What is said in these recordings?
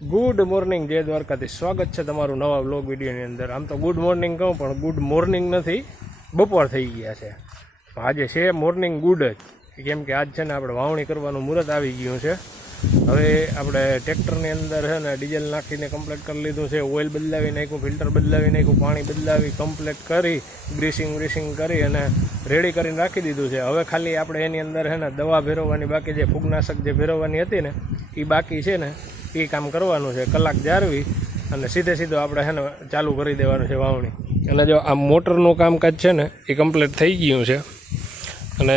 Good morning જય દ્વારકાથી સ્વાગત છે તમારું નવા વ્લોગ વિડીયોની અંદર. આમ તો ગુડ મોર્નિંગ કહું, પણ ગુડ મોર્નિંગ નથી. બપોર થઈ ગયા છે. આજે છે મોર્નિંગ ગુડ જ કેમ કે આજ છે ને આપણે વાવણી કરવાનું મુહૂર્ત આવી ગયું છે. હવે આપણે ટ્રેક્ટરની અંદર છે ને ડીઝલ નાખીને કમ્પ્લીટ કરી લીધું છે. ઓઇલ બદલાવી નાખ્યું ફિલ્ટર બદલાવી નાખ્યું, પાણી બદલાવી કમ્પ્લીટ કરી ગ્રીસિંગ વ્રીસિંગ કરી અને રેડી કરીને રાખી દીધું છે. હવે ખાલી આપણે એની અંદર છે ને દવા ભેરવવાની બાકી જે ફૂગનાશક જે ભેરવવાની હતી ને એ બાકી છે ને એ કામ કરવાનું છે, કલાક જાળવી અને સીધે સીધો આપણે છે ને ચાલુ કરી દેવાનું છે વાવણી. અને જો આ મોટરનું કામકાજ છે ને એ કમ્પ્લીટ થઈ ગયું છે. અને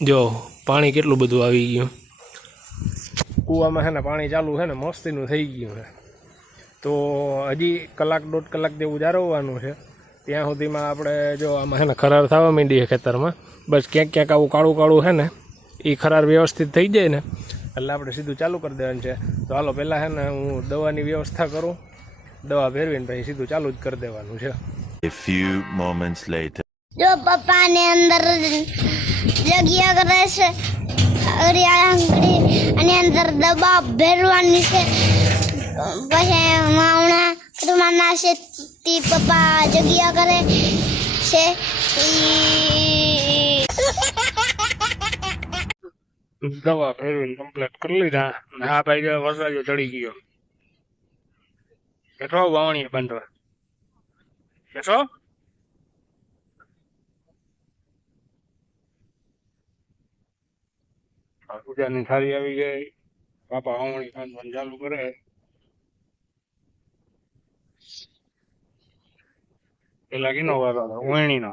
જો પાણી કેટલું બધું આવી ગયું. કૂવામાં છે ને પાણી ચાલુ છે ને, મસ્તીનું થઈ ગયું છે. તો હજી કલાક દોઢ કલાક જેવું જાળવવાનું છે. ત્યાં સુધીમાં આપણે જો આમાં છે ને ખરાર થવા માંડીએ ખેતરમાં. બસ ક્યાંક ક્યાંક આવું કાળું કાળું છે ને એ ખરાર વ્યવસ્થિત થઈ જાય ને, એટલે આપણે સીધું ચાલુ કરી દેવાનું છે. તો હાલો પહેલાં છે ને હું દવાની વ્યવસ્થા કરું. દવા ભેરવીને પછી સીધું ચાલુ જ કરી દેવાનું છે. A few moments later. જો પપ્પાને અંદર જગ્યા કરે છે અને અંદર દબા ભેરવાની છે. પછી માવણા કૃમાના છે તે પપ્પા જગ્યા કરે છે. દવા ફેરવીને કમ્પ્લીટ કરી લીધા અને આ ભાઈ જો વરસાદ ચડી ગયો. કેટલો વાવણી બાંધવા. કેટલો પૂજાની થાળી આવી ગઈ. બાપા વાવણી બાંધવાનું ચાલુ કરે. પેલા કિનો વારો હતો વહેણીનો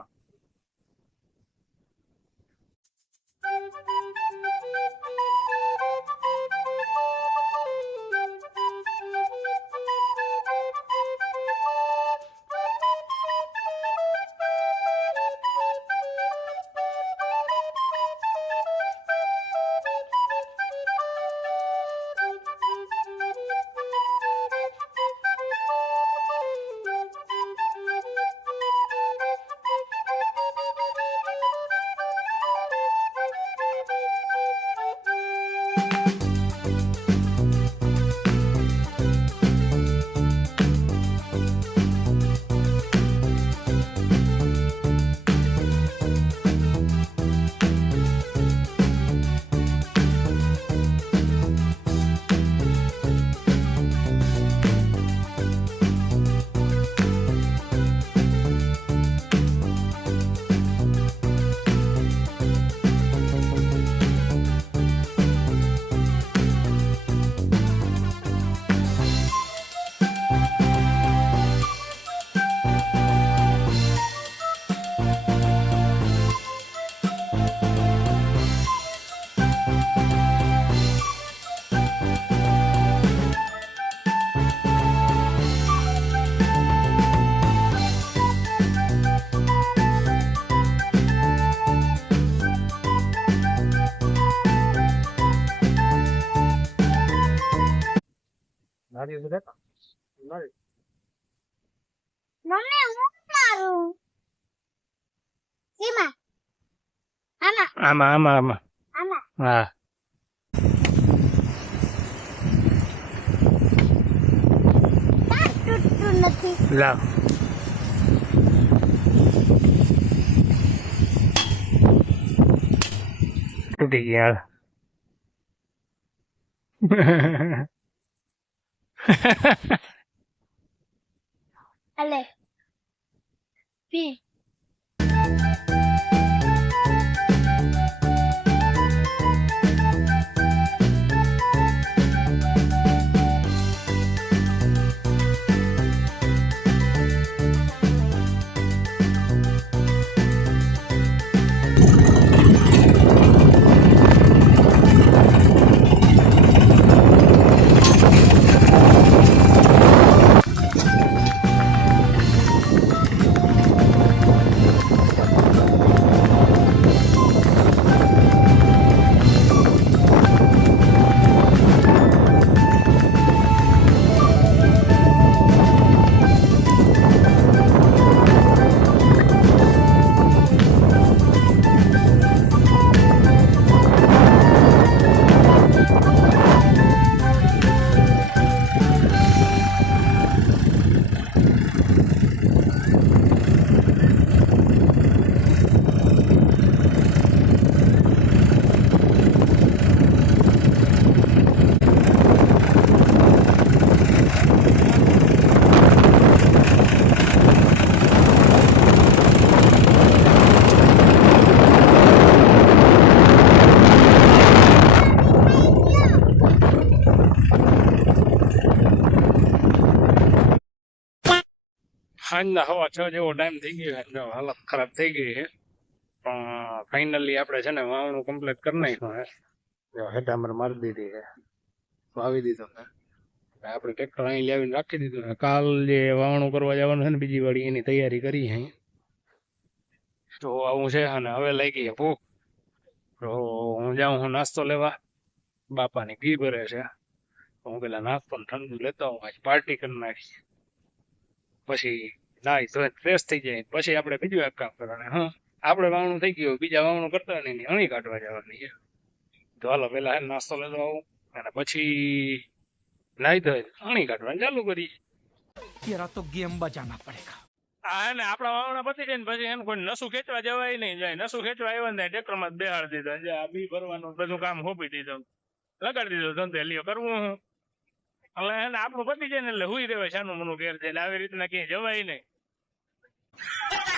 નારી અંદર હતા? નારી. મમ્મી હું મારું? શેમાં આમાં? આમાં આમાં આમાં. આમાં? હા. નથી. લાવ. તૂટી ગયા. Allez. Puis. સાંજના હવા છ જેવો ટાઈમ થઈ ગયો એટલે હાલત ખરાબ થઈ ગઈ છે. પણ ફાઇનલી આપણે છે ને વાવણું કમ્પ્લીટ કરી નાખ્યું છે. જો હેઠામર મારી દીધી છે. વાવી દીધો છે. આપણે ટ્રેક્ટર અહીં લાવીને રાખી દીધું ને કાલ જે વાવણું કરવા જવાનું છે ને બીજી વાળી એની તૈયારી કરી અહીં. તો આવું છે અને હવે લઈ ગઈ ભૂખ. તો હું જાઉં હું નાસ્તો લેવા. બાપાની ઘી ભરે છે. હું પેલા નાસ્તો ઠંડુ લેતો હું પાર્ટી કરી નાખી પછી નાઈ ધોઈ ફ્રેશ થઈ જાય. પછી આપણે બીજું એક કામ કરવાનું હા? આપણે વાવણું થઈ ગયું બીજા વાવણું કરતા નહીં અણી કાઢવા જવાની છે. તો હાલો પહેલા નાસ્તો લેતો આવું અને પછી નાઈ ધોઈ અણી કાઢવાનું ચાલુ કરી તેરા તો ગેમ બજાના પડેગા હા ને આપણા વાવણા પતી જાય ને પછી એને કોઈ નસું ખેંચવા જવાય નહીં. જાય નસું ખેંચવા આવ્યો ને ટ્રેક્ટરમાં બેહાડ દીધો. આ બી ભરવાનું બધું કામ હોપી દીધું. લગાડી દીધો ધંધે લ્યો કરવું એટલે એને આપણું પતી જાય ને એટલે હુઈ રહેવાય શાનું મનું ઘેર જાય આવી રીતના ક્યાંય જવાય નહીં. Bye-bye.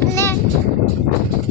né?